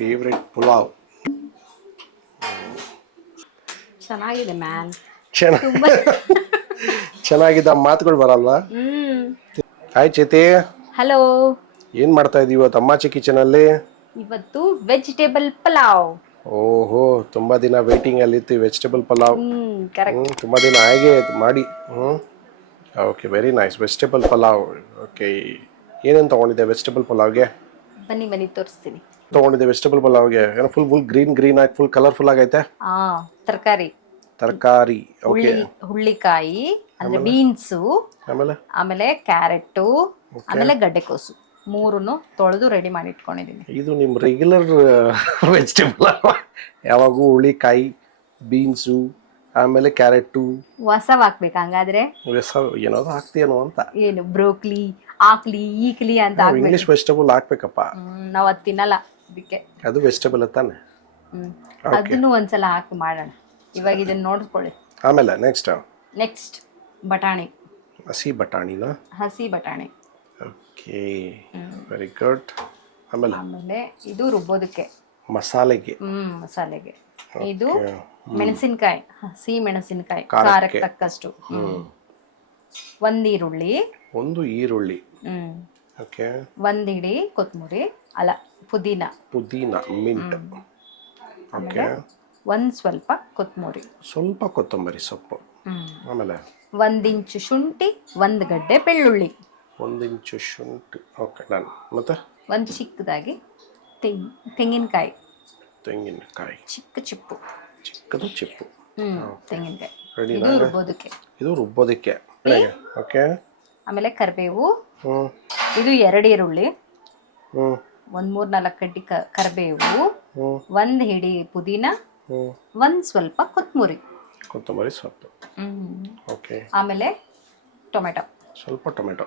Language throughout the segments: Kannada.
ಫೇವ್ರೆಟ್ ಪುಲಾವ್. ಚೆನ್ನಾಗಿದೆ ಮ್ಯಾನ್. ಚೆನ್ನಾಗಿದ್ದ ಮಾತುಗಳು ಬರಲ್ವಾ? ಹಾಯ್ ಚೇತಿ. ಹಲೋ. ಏನ್ ಮಾಡ್ತಾ ಇದೀವಿ ಇವತ್ತು ಅಮ್ಮಾಚಿ ಕಿಚನ್ ಅಲ್ಲಿ? ಇವತ್ತು ವೆಜಿಟೇಬಲ್ ಪಲಾವ್. ಓಹೋ, ತುಂಬಾ ದಿನ ವೇಟಿಂಗ್ ಅಲ್ಲಿ ಇತ್ತು ವೆಜಿಟೇಬಲ್ ಪಲಾವ್. ಕರೆಕ್ಟ್. ತುಂಬಾ ದಿನ ಹಾಗೆ ಮಾಡಿ. Okay, very nice. Vegetable pulao. Okay, ಏನೇನು ತಗೊಂಡಿದ್ದೆ ವೆಜಿಟೇಬಲ್ ಪಲಾವ್ಗೆ? ಬನ್ನಿ ತೋರಿಸ್ತೀನಿ. ತಗೊಂಡಿದ್ದೆ ವೆಜಿಟೇಬಲ್ ಪಲಾವ್ಗೆ ಏನೋ ಫುಲ್ ಗ್ರೀನ್ ಆಗಿ ಫುಲ್ ಕಲರ್ಫುಲ್ ಆಗೈತೆ. ತರಕಾರಿ. ಓಕೆ, ಹುಳ್ಳಿಕಾಯಿ ಅಂದ್ರೆ ಬೀನ್ಸು, ಆಮೇಲೆ ಕ್ಯಾರೆಟ್, ಆಮೇಲೆ ಗಡ್ಡೆಕೋಸು ಮೂರನ್ನು ತೊಳೆದು ರೆಡಿ ಮಾಡಿ ಇಟ್ಕೊಂಡಿದ್ದೀನಿ. ಇದು ನಿಮ್ ರೆಗ್ಯುಲರ್ ವೆಜಿಟೇಬಲ್? ಯಾವಾಗೂ ಹುಳ್ಳಿಕಾಯಿ, ಬೀನ್ಸು, ಆಮೇಲೆ ಕ್ಯಾರೆಟ್. ಹೊಸವ್ ಹಾಕ್ಬೇಕು ಹಂಗಾದ್ರೆ? ಏನಾದ್ರು ಹಾಕ್ತೀಯನೋ ಅಂತ. ಏನು ಬ್ರೋಕ್ಲಿ ಆಕ್ಲಿ ಈಕ್ಲಿ ಅಂತ ಇಂಗ್ಲಿಷ್ ವೆಜಿಟೇಬಲ್ ಹಾಕ್ಬೇಕಪ್ಪ. ನಾವ್ ಅದು ತಿನ್ನಲ್ಲ, ಅದಕ್ಕೆ. ಅದು ವೆಜಿಟೇಬಲ್ ತಾನೆ. ಅದನ್ನು ಒಂದ್ಸಲ ಹಾಕಿ ಮಾಡೋಣ. ಇವಾಗ ಇದನ್ನ ನೋಡ್ಕೊಳ್ಳಿ. ಆಮೇಲೆ ನೆಕ್ಸ್ಟ್ ಬಟಾಣಿ. ಹಸಿ ಬಟಾಣಿ. Okay, very good. ಆಮೇಲೆ ಇದು ರುಬ್ಬೋದಕ್ಕೆ ಮಸಾಲೆಗೆ. ಇದು ಮೆಣಸಿನಕಾಯಿ, ಹಸಿ ಮೆಣಸಿನಕಾಯಿ ಖಾರಕ್ಕೆ ತಕ್ಕಷ್ಟು. ಒಂದು ಈರುಳ್ಳಿ. ಓಕೆ, ಒಂದು ಹಿಡಿ ಕೊತ್ತಂಬರಿ, ಅಲ್ಲ ಪುದೀನ ಮಿಂಟ್. ಓಕೆ, ಒಂದು ಸ್ವಲ್ಪ ಕೊತ್ತಂಬರಿ ಸೊಪ್ಪು. ಆಮೇಲೆ 1 ಇಂಚು ಶುಂಠಿ, 1 ಗಡ್ಡೆ ಬೆಳ್ಳುಳ್ಳಿ. 1 ಇಂಚು ಶುಂಠಿ. Okay, done. ಮತ್ತೆ ಒಂದು ಚಿಕ್ಕದಾಗಿ ತೆಂಗಿನಕಾಯಿ. ಚಿಕ್ಕದು ಚಿಪ್ಪು. ತೆಂಗಿನಕಾಯಿ. ಇದು ರುಬ್ಬೋದಕ್ಕೆ. ಓಕೆ, ಆಮೇಲೆ ಕರಿಬೇವು. ಇದು 2 ಈರುಳ್ಳಿ, 3-4 ಕಡ್ಡಿ ಕರಿಬೇವು, 1 ಹಿಡಿ ಪುದೀನ, 1 ಸ್ವಲ್ಪ ಕೊತ್ತಂಬರಿ ಸೊಪ್ಪು. ಓಕೆ, ಆಮೇಲೆ ಸ್ವಲ್ಪ ಟೊಮೆಟೊ.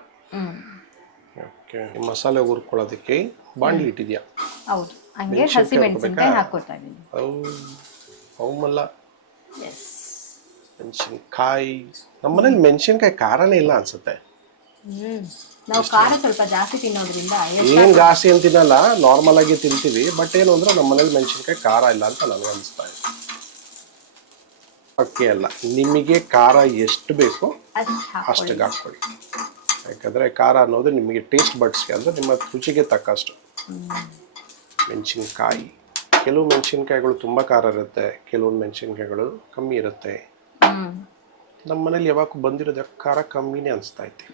ಓಕೆ, ಮಸಾಲೆ ಹುರ್ಕೊಳ್ಳೋದಕ್ಕೆ ಬಾಂಡ್ಲಿ ಇಟ್ಟಿದ್ಯಾ? ಹೌದು, ಹಂಗೆ ಹಸಿ ಮೆಣಸಿನಕಾಯಿ ಹಾಕೋತಾ ಇದ್ದೀನಿ. ಅವಲ್ಲ ಮೆಣಸಿನ್ಕಾಯಿ. ನಮ್ಮನೇಲಿ ಮೆಣಸಿನ್ಕಾಯಿ ಖಾರನೇ ಇಲ್ಲ ಅನ್ಸುತ್ತೆ. ನಾವು ಖಾರ ಸ್ವಲ್ಪ ಜಾಸ್ತಿ ತಿನ್ನೋದ್ರಿಂದ. ಏನ್ ಜಾಸ್ತಿ ಅಂತ ತಿನ್ನಲ್ಲ, ನಾರ್ಮಲ್ ಆಗಿ ತಿಂತೀವಿ. ಬಟ್ ಏನು ಅಂದ್ರೆ ನಮ್ಮ ಮನೇಲಿ ಮೆಣಸಿನ್ಕಾಯಿ ಖಾರ ಇಲ್ಲ ಅಂತ ನನಗೆ ಅನಿಸ್ತಾ ಇದೆ. ಅಕ್ಕಿ ಅಲ್ಲ, ನಿಮಗೆ ಖಾರ ಎಷ್ಟು ಬೇಕೋ ಅಷ್ಟಿಗೆ ಹಾಕೊಳ್ಳಿ. ಯಾಕಂದ್ರೆ ಖಾರ ಅನ್ನೋದು ನಿಮಗೆ ಟೇಸ್ಟ್ ಬಡ್ಸ್ಗೆ, ಅಂದ್ರೆ ನಿಮ್ಮ ರುಚಿಗೆ ತಕ್ಕಷ್ಟು. ಮೆಣಸಿನ್ಕಾಯಿ, ಕೆಲವು ಮೆಣಸಿನ್ಕಾಯಿಗಳು ತುಂಬ ಖಾರ ಇರುತ್ತೆ, ಕೆಲವೊಂದು ಮೆಣಸಿನ್ಕಾಯಿಗಳು ಕಮ್ಮಿ ಇರುತ್ತೆ. ನಮ್ಮ ಮನೇಲಿ ಯಾವಾಗ ಬಂದಿರೋದು ಖಾರ ಕಮ್ಮಿನೇ ಅನಿಸ್ತಾ ಐತಿ.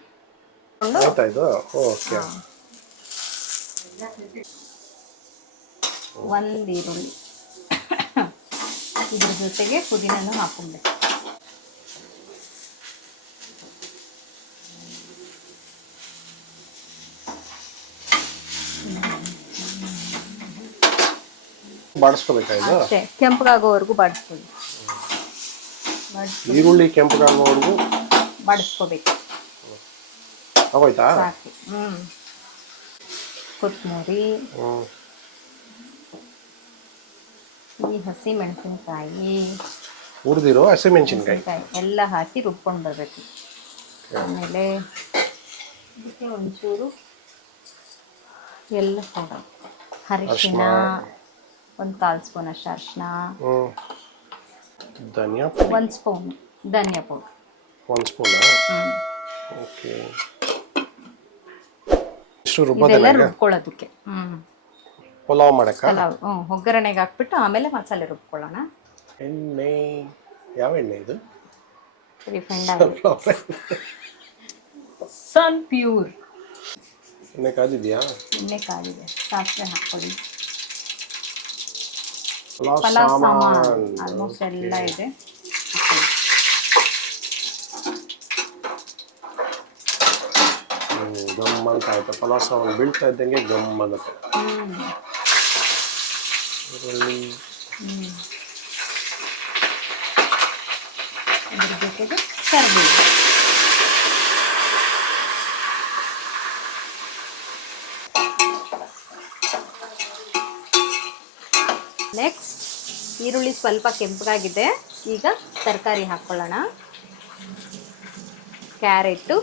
ಆಯ್ತಾ ಇದು? ಓಕೆ, 1 ಈರುಳ್ಳಿ, ಇದ್ರ ಜೊತೆಗೆ ಪುದೀನನ್ನು ಹಾಕೊಂಡೆ. ಬಾಡಿಸ್ಕೋಬೇಕಾ ಇದು? ಅಷ್ಟೇ, ಕೆಂಪಗಾಗೋವರೆಗೂ ಬಾಡಿಸ್ಕೊಳ್ಳಿ. ಈರುಳ್ಳಿ ಕೆಂಪಗಾಗೋವರೆಗೂ ಬಾಡಿಸ್ಕೋಬೇಕು. ಆಗೋಯ್ತಾ? ಸಾಕು. ಕೊತ್ತಂಬರಿ, ಈ ಹಸಿ ಮೆಣಸಿನಕಾಯಿ, ಹುರಿದಿರೋ ಹಸಿ ಮೆಣಸಿನಕಾಯಿ ಎಲ್ಲ ಹಾಕಿ ರುಬ್ಕೊಂಡು ಬರಬೇಕು. ಆಮೇಲೆ ಇದಕ್ಕೆ ಒಂಚೂರು ಎಲ್ಲ ಅರಿಶಿನ, 1/4 ಸ್ಪೂನ್ ಅಷ್ಟು ಅರಿಶಿನ, 1 ಸ್ಪೂನ್ ಧನಿಯಾ ಪೌಡರ್. 1 ಸ್ಪೂನ್. ಓಕೆ, ಇದೆಲ್ಲ ರುಬ್ಕೊಳ್ಳೋದಕ್ಕೆ. ಪಲಾವ್ ಮಾಡಕ್ಕ ಒಗ್ಗರಣೆಗೆ ಹಾಕ್ಬಿಟ್ಟು ಆಮೇಲೆ ಮಸಾಲೆ ರುಬ್ಕೊಳ್ಳೋಣ. ಎಣ್ಣೆ, ಯಾವ ಎಣ್ಣೆ ಇದು? ರಿಫೈಂಡ್ ಆಯಿಲ್, ಸನ್ ಪ್ಯೂರ್. ಎಣ್ಣೆ ಕಾದಿದೆಯಾ? ಎಣ್ಣೆ ಕಾದಿದೆ. ಸಾಸಿವೆ ಹಾಕ್ಕೊಳ್ಳಿ. ಪಲಾವ್ ಸಾಮಾನು ಆಲ್ಮೋಸ್ಟ್ ಎಲ್ಲ ಇದೆ. ಗಮ್ ಅಂತ ಆಯ್ತು. ಪಲಾವ್ ಸಾಮಾನು ಬೀಳ್ತಾ ಇದ್ದಂಗೆ ಗಮ್ ಅನ್ನತ್ತೆ. ಈರುಳ್ಳಿ, ಅದ್ರ ಜೊತೆಗೆ ಕರಿಬೇವು. ನೆಕ್ಸ್ಟ್ ಈರುಳ್ಳಿ ಸ್ವಲ್ಪ ಕೆಂಪಗಾಗಿದೆ. ಈಗ ತರಕಾರಿ ಹಾಕ್ಕೊಳ್ಳೋಣ. ಕ್ಯಾರೆಟು,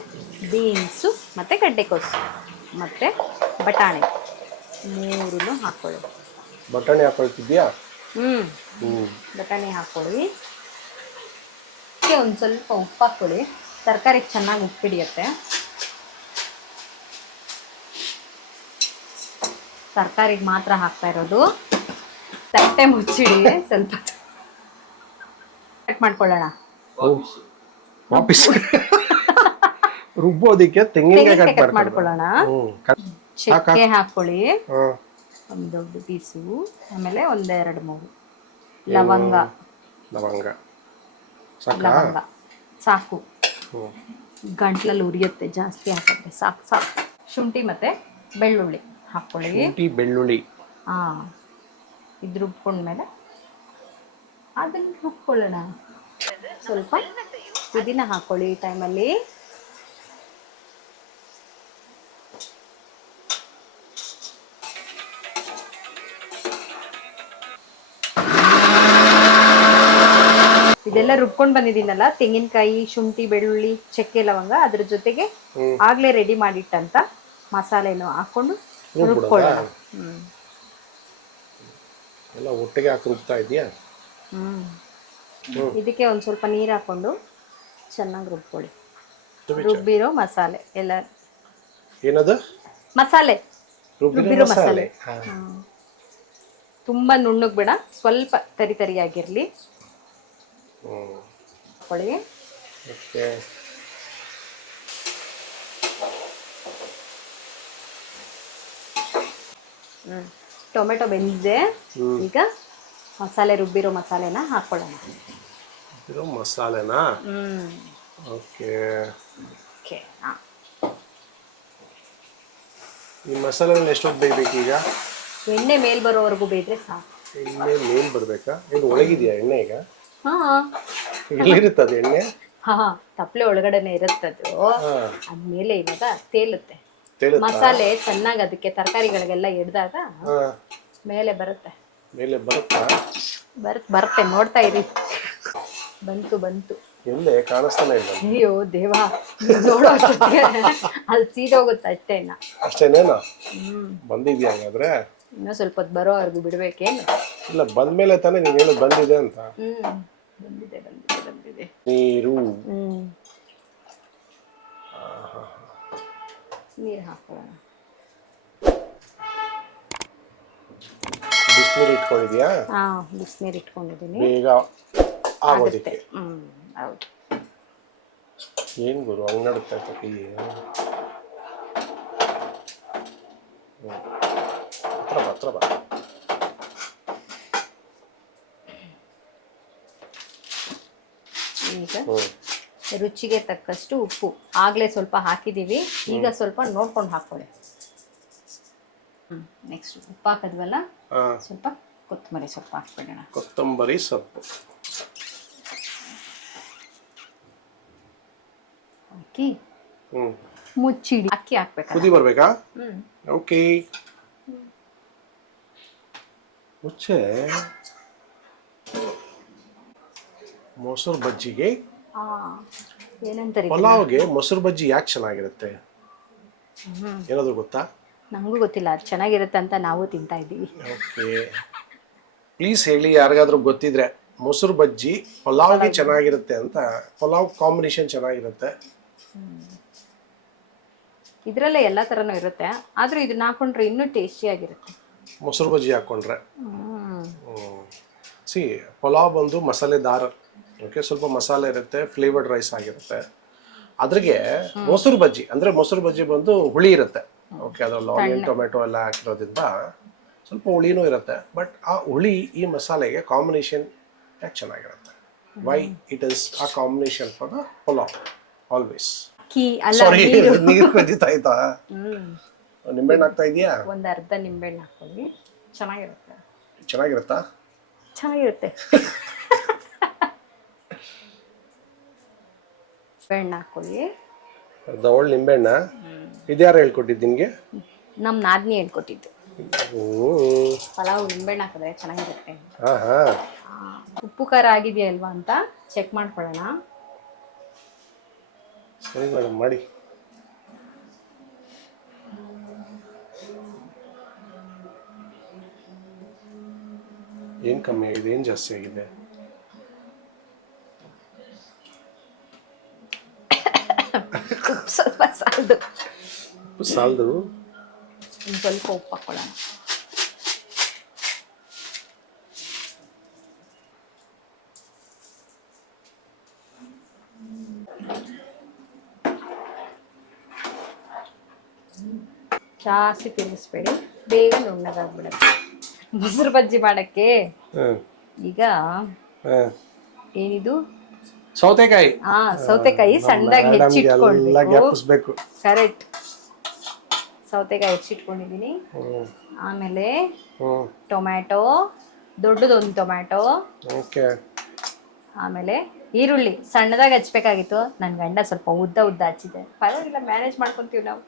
ಬೀನ್ಸು ಮತ್ತು ಗಡ್ಡೆಕೋಸು ಮತ್ತು ಬಟಾಣಿ 3 ಹಾಕ್ಕೊಳ್ಳಿ. ಬಟಾಣಿ ಹಾಕೊಳ್ತಿದ್ಯಾ? ಹ್ಮ್ ಹ್ಞೂ. ಬಟಾಣಿ ಹಾಕೊಳ್ಳಿ. ಒಂದು ಸ್ವಲ್ಪ ಉಪ್ಪು ಹಾಕೊಳ್ಳಿ, ತರಕಾರಿ ಚೆನ್ನಾಗಿ ಉಪ್ಪು ಹಿಡಿಯುತ್ತೆ. ತರಕಾರಿಗೆ ಮಾತ್ರ ಹಾಕ್ತಾ ಇರೋದು. ತಟ್ಟೆ ಮುಚ್ಚಿಡಿ, ಸ್ವಲ್ಪ ಕಟ್ ಮಾಡ್ಕೊಳ್ಳೋಣ. ವಾಪಸ್ ರುಬ್ಬೋದಿಕ್ಕೆ ತೆಂಗಿನಕಾಯಿ ಕಟ್ ಮಾಡ್ಕೊಳ್ಳೋಣ. ಚಕ್ಕೆ ಹಾಕೊಳ್ಳಿ, ಒಂದು ದೊಡ್ಡ ಪೀಸು. ಆಮೇಲೆ ಒಂದೆರಡು ಮೂರು ಲವಂಗ. ಲವಂಗ ಸಾಕು. ಗಂಟ್ಲಲ್ಲಿ ಉರಿಯುತ್ತೆ ಜಾಸ್ತಿ ಹಾಕಿದ್ರೆ. ಸಾಕು ಸಾಕು. ಶುಂಠಿ ಮತ್ತೆ ಬೆಳ್ಳುಳ್ಳಿ ಹಾಕೊಳ್ಳಿ. ಶುಂಠಿ ಬೆಳ್ಳುಳ್ಳಿ ಇದು ರುಬ್ಕೊಂಡ್ಮೇಲೆ ಅದನ್ನು ರುಬ್ಕೊಳ್ಳೋಣ. ಸ್ವಲ್ಪ ಪುದೀನ ಹಾಕೊಳ್ಳಿ ಈ ಟೈಮಲ್ಲಿ. ಇದೆಲ್ಲ ರುಬ್ಕೊಂಡು ಬಂದಿದ್ದೀನಲ್ಲ, ತೆಂಗಿನಕಾಯಿ, ಶುಂಠಿ, ಬೆಳ್ಳುಳ್ಳಿ, ಚಕ್ಕೆ, ಲವಂಗ, ಅದ್ರ ಜೊತೆಗೆ ಆಗ್ಲೇ ರೆಡಿ ಮಾಡಿಟ್ಟಂತ ಮಸಾಲೆನೂ ಹಾಕೊಂಡು ರುಬ್ಕೊಳ್ಳೋಣ. ಎಲ್ಲ ಒಟ್ಟಿಗೆ ಹಾಕಿ ರುಬ್ತಾ ಇದೆಯಾ? ಇದಕ್ಕೆ ಒಂದು ಸ್ವಲ್ಪ ನೀರು ಹಾಕೊಂಡು ಚೆನ್ನಾಗಿ ರುಬ್ಕೊಳ್ಳಿ. ರುಬ್ಬಿರೋ ಮಸಾಲೆ ಎಲ್ಲ. ಏನದು? ಮಸಾಲೆ, ರುಬ್ಬಿರೋ ಮಸಾಲೆ. ತುಂಬ ನುಣ್ಣಗೆ ಬೇಡ, ಸ್ವಲ್ಪ ತರಿ ತರಿಯಾಗಿರಲಿ. ಹಾಕೊಳ್ಳಿ. ಟೊಮೆಟೊ ಬೆಂದಿದೆ. ಈಗ ಮಸಾಲೆ, ರುಬ್ಬಿರೋ ಮಸಾಲೆನ ಹಾಕೊಳ್ಳೋಣ. ಮಸಾಲೆನಾ? ಓಕೆ. ಈ ಮಸಾಲೆನ ಎಷ್ಟೊತ್ತು ಬೇಯಬೇಕು ಈಗ? ಎಣ್ಣೆ ಮೇಲ್ ಬರೋವರೆಗೂ ಬೇಯ್ದ್ರೆ ಸಾಕು. ಎಣ್ಣೆ ಮೇಲ್ ಬರಬೇಕಾ? ಏನು ಒಳಗಿದೆಯಾ ಎಣ್ಣೆ ಈಗ? ಎಲ್ಲಿರುತ್ತೆ ಅದು ಎಣ್ಣೆ? ತಪ್ಪಲೆ ಒಳಗಡೆನೆ ಇರುತ್ತದು. ಅದ್ಮೇಲೆ ಇವಾಗ ತೇಲುತ್ತೆ. ಮಸಾಲೆ ಚೆನ್ನಾಗಿ ಅದಕ್ಕೆ ತರಕಾರಿಗಳಿಗೆಲ್ಲ ಹಿಡ್ದಾಗ ಮೇಲೆ ಬರುತ್ತೆ. ಮೇಲೆ ಬರುತ್ತಾ? ಬರುತ್ತೆ, ನೋಡ್ತಾ ಇರಿ. ಬಂತು. ಎಲ್ಲೇ ಕಾಣಿಸ್ತಾನೆ ಇಲ್ಲ. ಅಯ್ಯೋ ದೇವ, ನೋಡೋ ಅಲ್ಲಿ ಸೀದೋಗುತ್ತೆ ಅಷ್ಟೇನೇನಾ? ಬಂದಿದ್ಯಾ ಹಂಗಾದ್ರೆ? ಇನ್ನೂ ಸ್ವಲ್ಪ ಹೊತ್ತು ಬರೋವರೆಗೂ ಬಿಡ್ಬೇಕೇನು? ಇಲ್ಲ, ಬಂದ್ಮೇಲೆ ತಾನೇ ನೀನು ಹೇಳೋದು ಬಂದಿದೆ ಅಂತ. ಬಂದಿದೆ. ನೀರು. ನೀರು ಹಾಕೋಣ. ಬಿಸಿನೀರು ಇಟ್ಕೊಂಡಿದ್ಯಾ? ಬಿಸಿನೀರು ಇಟ್ಕೊಂಡಿದ್ದೀನಿ. ಬೇಗ ಆಗೋದಿಕ್ಕೆ. ಹೌದು. ಏನು ಗುರು ಹಂಗೆ ನಡುತ್ತಾ ಇತ್ತು ಕೈ? ಹತ್ರ ಬಾ. ಈಗ ರುಚಿಗೆ ತಕ್ಕಷ್ಟು ಉಪ್ಪು ಆಗ್ಲೇ ಸ್ವಲ್ಪ ಹಾಕಿದೀವಿ. ಈಗ ಸ್ವಲ್ಪ ನೋಡ್ಕೊಂಡು ಹಾಕೊಳ್ಳಿ. ನೆಕ್ಸ್ಟ್ ಉಪ್ಪು ಹಾಕಿದ್ವಲ್ಲ, ಸ್ವಲ್ಪ ಕೊತ್ತಂಬರಿ ಸೊಪ್ಪು ಹಾಕ್ಬಿಡೋಣ. ಕೊತ್ತಂಬರಿ ಸೊಪ್ಪು ಹಾಕಿ ಮುಚ್ಚಿಡಿ. ಅಕ್ಕಿ ಹಾಕ್ಬೇಕು. ಕುದಿ ಬರ್ಬೇಕಾ? ಓಕೆ. ಮುಚ್ಚೆ. ಮೊಸರು ಬಜ್ಜಿಗೆ, ಏನಂತಾರೆ, ಪಲಾವ್ಗೆ ಮೊಸರು ಬಜ್ಜಿ ಯಾಕೆ ಚೆನ್ನಾಗಿರುತ್ತೆ? ಏನಾದ್ರು ಗೊತ್ತಾ? ನಮಗೂ ಗೊತ್ತಿಲ್ಲ. ಅದು ಚೆನ್ನಾಗಿರುತ್ತೆ ಅಂತ ನಾವು ತಿಂತಾ ಇದ್ದೀವಿ. ಓಕೆ, ಪ್ಲೀಸ್ ಹೇಳಿ ಯಾರಿಗಾದ್ರೂ ಗೊತ್ತಿದ್ರೆ. ಮೊಸರು ಬಜ್ಜಿ ಪಲಾವ್ಗೆ ಚೆನ್ನಾಗಿರುತ್ತೆ ಅಂತ. ಪಲಾವ್ ಕಾಂಬಿನೇಷನ್ ಚೆನ್ನಾಗಿರುತ್ತೆ. ಇದರಲ್ಲೇ ಎಲ್ಲ ಥರನೂ ಇರುತ್ತೆ, ಆದರೂ ಇದನ್ನ ಹಾಕೊಂಡ್ರೆ ಇನ್ನೂ ಟೇಸ್ಟಿಯಾಗಿರುತ್ತೆ. ಮೊಸರು ಬಜ್ಜಿ ಹಾಕೊಂಡ್ರೆ ಪಲಾವ್ ಬಂದು ಮಸಾಲೆದಾರ. ಓಕೆ, ಸ್ವಲ್ಪ ಮಸಾಲೆ ಇರುತ್ತೆ, ಫ್ಲೇವರ್ಡ್ ರೈಸ್ ಆಗಿರುತ್ತೆ. ಅದ್ರಿಗೆ ಮೊಸರು ಬಜ್ಜಿ ಅಂದರೆ ಮೊಸರು ಬಜ್ಜಿ ಬಂದು ಹುಳಿ ಇರುತ್ತೆ. ಓಕೆ, ಅದರಲ್ಲಿ ಆನಿಯನ್ ಟೊಮೆಟೊ ಎಲ್ಲ ಹಾಕಿರೋದ್ರಿಂದ ಸ್ವಲ್ಪ ಹುಳಿನೂ ಇರುತ್ತೆ. ಬಟ್ ಆ ಹುಳಿ ಈ ಮಸಾಲೆಗೆ ಕಾಂಬಿನೇಷನ್ ಯಾಕೆ ಚೆನ್ನಾಗಿರುತ್ತೆ? Why it is a combination for the pulao always. Sorry, ನೀರು ಕುದೀತಾ ಇತ್ತಾ? ನಿಂಬೆಹಣ್ಣು ಹಾಕ್ತಾ ಇದೆಯಾ? ಒಂದು ಅರ್ಧ ನಿಂಬೆಹಣ್ಣು ಹಾಕೊಳ್ಳಿ. ಚೆನ್ನಾಗಿರುತ್ತೆ. ಚೆನ್ನಾಗಿರುತ್ತಾ? ಚೆನ್ನಾಗಿರುತ್ತೆ. ನಿಂಬೆಹಣ್ಣು ಹಾಕೊಳ್ಳಿ. ಅರ್ಧ ಒಳ್ಳೆ ನಿಂಬೆಹಣ್ಣ. ಇದ್ಯಾರು ಹೇಳ್ಕೊಟ್ಟಿದ್ದು ನಿಮಗೆ? ನಮ್ಮ ನಾದಿನಿ ಹೇಳ್ಕೊಟ್ಟಿದ್ದು. ಪಲಾವ್ ನಿಂಬೆಹಣ್ಣು ಹಾಕಿದ್ರೆ ಚೆನ್ನಾಗಿರುತ್ತೆ. ಉಪ್ಪು ಖಾರ ಆಗಿದೆಯಾ ಅಲ್ವಾ ಅಂತ ಚೆಕ್ ಮಾಡ್ಕೊಳ್ಳೋಣ. ಸರಿ ಮೇಡಮ್, ಮಾಡಿ. ಏನು ಕಮ್ಮಿ ಆಗಿದೆ, ಏನು ಜಾಸ್ತಿ ಆಗಿದೆ? ಉಪ್ಪು ಸ್ವಲ್ಪ ಸಾಲದು. ಸಾಲದು. ಒಂದು ಸ್ವಲ್ಪ ಉಪ್ಪು ಹಾಕೊಳ್ಳೋಣ. ಜಾಸ್ತಿ ತಿನ್ನಿಸ್ಬೇಡಿ, ಬೇಗ ನುಣ್ಣಗಾಗ್ಬಿಡುತ್ತೆ. ಮೊಸರು ಬಜ್ಜಿ ಮಾಡಕ್ಕೆ ಈಗ ಏನಿದು ಸೌತೆಕಾಯಿ. ಸೌತೆಕಾಯಿ ಸಣ್ಣದಾಗಿ ಹೆಚ್ಚಿಟ್ಕೊಳ್ಬೇಕು. ಕರೆಕ್ಟ್. ಸೌತೆಕಾಯಿ ಹೆಚ್ಚಿಟ್ಕೊಂಡಿದ್ದೀನಿ. ಆಮೇಲೆ ಟೊಮ್ಯಾಟೊ, ದೊಡ್ಡದೊಂದು ಟೊಮ್ಯಾಟೊ. ಆಮೇಲೆ ಈರುಳ್ಳಿ ಸಣ್ಣದಾಗಿ ಹಚ್ಬೇಕಾಗಿತ್ತು, ನನ್ನ ಗಂಡ ಸ್ವಲ್ಪ ಉದ್ದ ಉದ್ದ ಹಚ್ಚಿದೆ. ಪರವಾಗಿಲ್ಲ, ಮ್ಯಾನೇಜ್ ಮಾಡ್ಕೊಂತೀವಿ ನಾವು.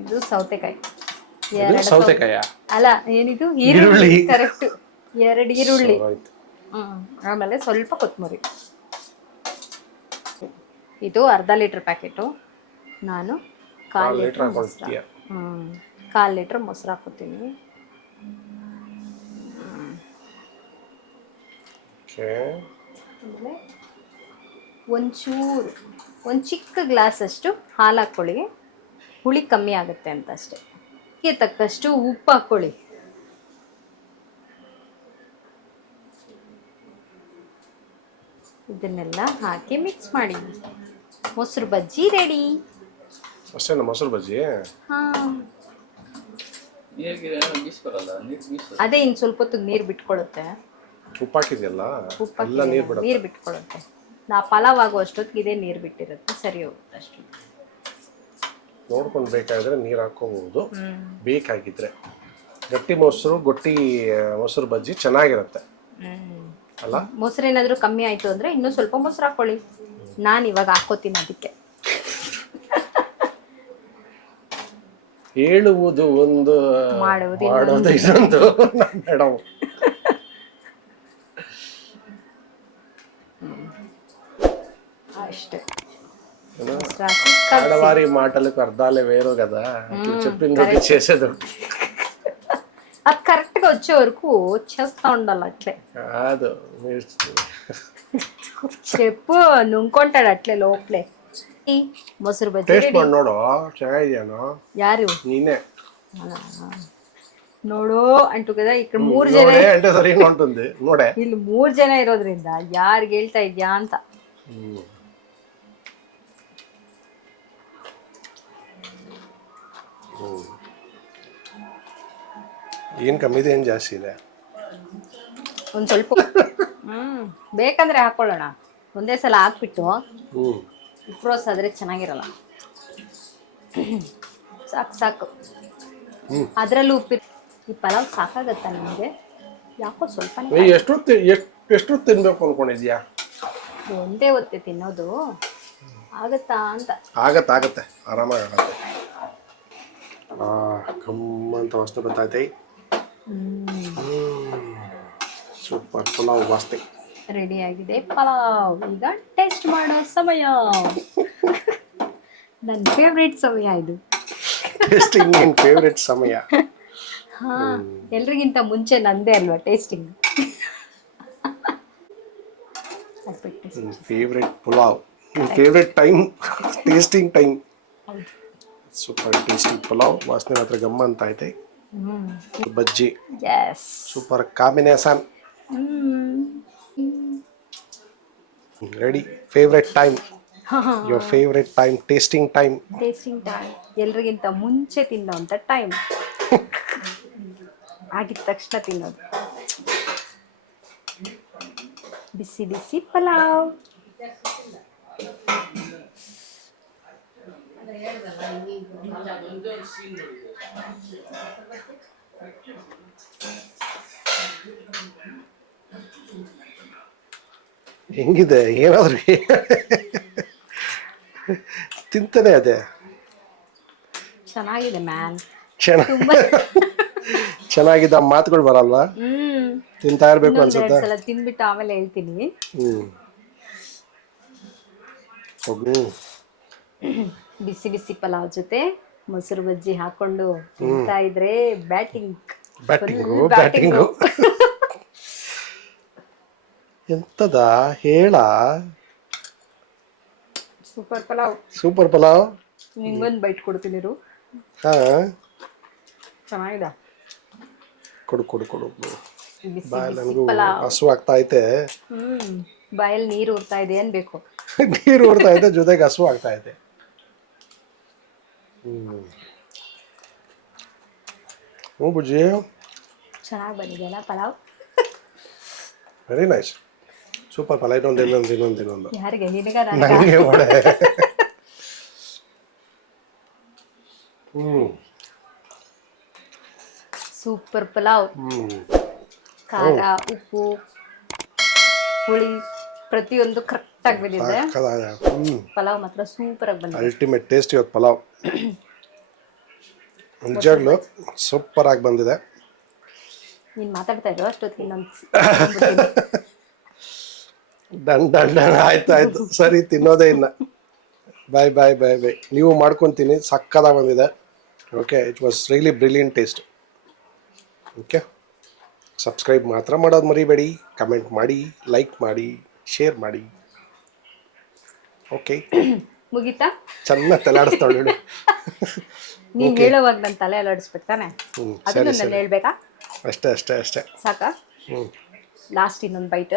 ಇದು ಸೌತೆಕಾಯಿ. ಸೌತೆಕಾಯ ಅಲ್ಲ, ಏನಿದು ಈರುಳ್ಳಿ. ಕರೆಕ್ಟ್, 2 ಈರುಳ್ಳಿ. ಆಮೇಲೆ ಸ್ವಲ್ಪ ಕೊತ್ತಂಬರಿ. ಇದು ಅರ್ಧ ಲೀಟರ್ ಪ್ಯಾಕೆಟು. ನಾನು 1/4 ಲೀಟರ್ ಮೊಸರು. 1/4 ಲೀಟರ್ ಮೊಸರು ಹಾಕೋತೀನಿ. ಆಮೇಲೆ ಒಂದು ಚಿಕ್ಕ ಗ್ಲಾಸ್ ಅಷ್ಟು ಹಾಲು ಹಾಕ್ಕೊಳ್ಳಿ. ಹುಳಿ ಕಮ್ಮಿ ಆಗುತ್ತೆ ಅಂತ ಅಷ್ಟೇ. ಇದಕ್ಕೆ ತಕ್ಕಷ್ಟು ಉಪ್ಪು ಹಾಕ್ಕೊಳ್ಳಿ. ಇದನ್ನೆಲ್ಲ ಹಾಕಿ ಮಿಕ್ಸ್ ಮಾಡಿ. ಮೊಸರು ಬಜ್ಜಿ ರೆಡಿ. ಅಷ್ಟೇನಾ ಮೊಸರು ಬಜ್ಜಿ? ಅದೇ ಇನ್ನು ಸ್ವಲ್ಪ ಹೊತ್ತಿಗೆ ನೀರು ಬಿಟ್ಕೊಳ್ಳುತ್ತೆ. ಉಪ್ಪು ಹಾಕಿದೆಯಲ್ಲ, ನೀರು ಬಿಟ್ಕೊಳ್ಳುತ್ತೆ. ನಾ ಪಲಾವ್ ಆಗೋ ಅಷ್ಟೊತ್ತಿಗೆ ಇದೇ ನೀರು ಬಿಟ್ಟಿರುತ್ತೆ, ಸರಿ ಹೋಗುತ್ತೆ ಅಷ್ಟು. ನೋಡ್ಕೊಂಡು ಬೇಕಾದ್ರೆ ನೀರು ಹಾಕೋಬಹುದು. ಬೇಕಾಗಿದ್ರೆ ಗಟ್ಟಿ ಮೊಸರು ಬಜ್ಜಿ ಚೆನ್ನಾಗಿರುತ್ತೆ ಅಲ್ಲ? ಮೊಸರು ಏನಾದರೂ ಕಮ್ಮಿ ಆಯ್ತು ಅಂದ್ರೆ ಇನ್ನೂ ಸ್ವಲ್ಪ ಮೊಸರು ಹಾಕೊಳ್ಳಿ. ನಾನು ಇವಾಗ ಹಾಕೋತೀನಿ ಅದಕ್ಕೆ. ಹೇಳುವುದು ಒಂದು, ಮಾಡೋದು ಇನ್ನೊಂದು ಮೇಡಮ್. అష్టే ఆడవారి మాటలకు అర్థాలే వేరు కదా, చెప్పింది చేసేది. అది కరెక్ట్ గా వచ్చే వరకు చేస్తా ఉండాలి. అట్లే కాదు, చెప్పు ನುಂಗ್ಕೊಂటాడు ಅಟ್ಲೆ ಲೋಪ್ಲೆ. ಮೊಸರು ಬಜ್ಜಿ ಟೇಸ್ಟ್ ಮಾಡಿ ನೋಡು, ಚೆನ್ನಾಗಿದೆಯೇನೋ. ಯಾರು? ನೀನೇ ನೋಡು ಅಂಟು కదా. ఇక్కడ 3 ಜನ అంటే సరే ఉంటుంది ನೋಡೆ. ಇಲ್ಲಿ 3 ಜನ ಇರೋದ್ರಿಂದ ಯಾರಿಗೆ ಹೇಳ್ತಾ ಇದ್ಯಾ ಅಂತ. ಏನು ಕಮ್ಮಿ ಇದೆ, ಏನು ಜಾಸ್ತಿ ಇದೆ? ಒಂದು ಸ್ವಲ್ಪ ಬೇಕಂದ್ರೆ ಹಾಕೊಳ್ಳೋಣ. ಒಂದೇ ಸಲ ಹಾಕ್ಬಿಟ್ಟು ಉಪ್ರೋಸ್ ಆದರೆ ಚೆನ್ನಾಗಿರಲ್ಲ. ಸಾಕು ಸಾಕು, ಅದರಲ್ಲೂ ಉಪ್ಪಿಟ್ಟು. ಈ ಪಲಾವ್ ಸಾಕಾಗತ್ತಾ ನಿಮಗೆ? ಯಾಕೋ ಸ್ವಲ್ಪ ಎಷ್ಟು ತಿನ್ಬೇಕು ಅನ್ಕೊಂಡಿದ್ಯಾ? ಒಂದೇ ಹೊತ್ತೆ ತಿನ್ನೋದು ಆಗತ್ತಾ ಅಂತ. ಆಗತ್ತೆ ಆರಾಮಾಗಿ ಆಗತ್ತೆ. ಗಮ್ಮಂತ ವಾಸನೆ ಬರ್ತಾಯ್ತೈ. ಸೂಪರ್ ಪಲಾವ್ ವಾಸನೆ ರೆಡಿ ಆಗಿದೆ. ಪಲಾವ್ ಈಗ ಟೇಸ್ಟ್ ಮಾಡೋ ಸಮಯ. ನನ್ನ ಫೇವ್ರೇಟ್ ಸಮಯ ಇದು. ಟೇಸ್ಟಿಂಗ್ ನನ್ನ ಫೇವ್ರೇಟ್ ಸಮಯ. ಎಲ್ರಿಗಿಂತ ಮುಂಚೆ ನಂದೇ ಅಲ್ವಾ tasting. Favourite pulao, favourite time, tasting time. Super tasty pulao ವಾಸನೆ ಮಾತ್ರ ಗಮ್ಮ ಅಂತ ಐತೆ. Bajji super combination. Ready. Favourite time, your favourite time, tasting time. ಎಲ್ರಿಗಿಂತ ಮುಂಚೆ ತಿನ್ನೋಂಥ ಟೈಮ್. ಆಗಿದ ತಕ್ಷಣ ತಿನ್ನೋದು. ಬಿಸಿ ಬಿಸಿ ಪಲಾವ್. ಹೆಂಗಿದೆ? ಏನಾದ್ರೂ ತಿಂತಾನೆ ಅದೇ ಚೆನ್ನಾಗಿದೆ ಮ್ಯಾನ್. ಚೆನ್ನಾಗಿದೆ. ಮಾತುಗಳು ಬರಲ್ಲ, ತಿಂತಾ ಇರ್ಬೇಕು ಅನ್ಸುತ್ತೆ. ಸಲ ತಿನ್ಬಿಟ್ಟು ಆಮೇಲೆ ಹೇಳ್ತೀನಿ. ಬಿಸಿ ಬಿಸಿ ಪಲಾವ್ ಜೊತೆ ಮೊಸರು ಬಜ್ಜಿ ಹಾಕೊಂಡು ತಿಂತಾ ಇದ್ರೆ ಬ್ಯಾಟಿಂಗು ಬ್ಯಾಟಿಂಗು. ಎಂತದ ಹೇಳ. ಸೂಪರ್ ಪಲಾವ್. ಸೂಪರ್ ಪಲಾವ್. ನಿಂಗೊಂದು ಬೈಟ್ ಕೊಡ್ತೀನಿ ಇರು. ಹಾ ಚೆನ್ನಾಗಿದೆ. ಕೊಡು ಕೊಡು ಕೊಡು. ಬಿಸಿ ಬಾಯಲ್ಲಿ ಬಿಸಿ ನನಗೂ ಪಲಾವ್. ಹಸು ಆಗ್ತಾ ಐತೆ. ಬಾಯಲ್ಲಿ ನೀರು ಉರ್ತಾ ಇದೆ ಅನ್ಬೇಕು. ನೀರು ಓಡ್ತಾ ಐತೆ, ಜೊತೆಗೆ ಹಸು ಆಗ್ತಾ ಐತೆ. ಹ್ಞೂ ಬುಜ್ಜಿ, ಚೆನ್ನಾಗಿ ಬಂದಿದೆಯಲ್ಲ pulao. Very nice. Super pulao. ಇನ್ನೊಂದು ಯಾರಿಗೆ? ನಿನಗ? ನನಗೆ ಒಳ್ಳೆ. ಸೂಪರ್ ಪಲಾವ್. ಖಾರ, ಉಪ್ಪು, ಹುಳಿ ಪ್ರತಿಯೊಂದು ಕರೆಕ್ಟ್ ಆಗಿ ಬಂದಿದೆ. ಪಲಾವ್ ಮಾತ್ರ ಸೂಪರ್ ಆಗಿ ಬಂದಿದೆ. ಅಲ್ಟಿಮೇಟ್ ಟೇಸ್ಟ್ ಇವತ್ತು ಪಲಾವ್. ನಿಜವಾಗ್ಲೂ ಸೂಪರ್ ಆಗಿ ಬಂದಿದೆ. ನೀನು ಮಾತಾಡ್ತಾ ಇರೋ ಅಷ್ಟೊತ್ತಿಗೆ ಡನ್ ಆಯ್ತು ಸರಿ, ತಿನ್ನೋದೇ ಇಲ್ಲ. ಬಾಯ್. ನೀವು ಮಾಡ್ಕೊತೀನಿ. ಸಕ್ಕದಾಗಿ ಬಂದಿದೆ. Okay, it was really brilliant taste. Okay, subscribe ಮಾತ್ರ ಮಾಡೋದು ಮರಿಬೇಡಿ. ಕಮೆಂಟ್ ಮಾಡಿ, ಲೈಕ್ ಮಾಡಿ, ಶೇರ್ ಮಾಡಿ. ಓಕೆ, ಮುಗೀತಾ? ಚೆನ್ನಾಗಿ ತಲೆಯಾಡಿಸ್ತಾಳೆ. ನೀನು ಹೇಳೋವಾಗ ನನ್ನ ತಲೆ ಅಲ್ಲಾಡಿಸ್ಬೇಕು ತಾನೆ? ಅದನ್ನು ನಾನು ಹೇಳ್ಬೇಕಾ? ಅಷ್ಟೇ ಸಾಕಾ? ಲಾಸ್ಟ್ ಇನ್ನೊಂದು ಬೈಟ್.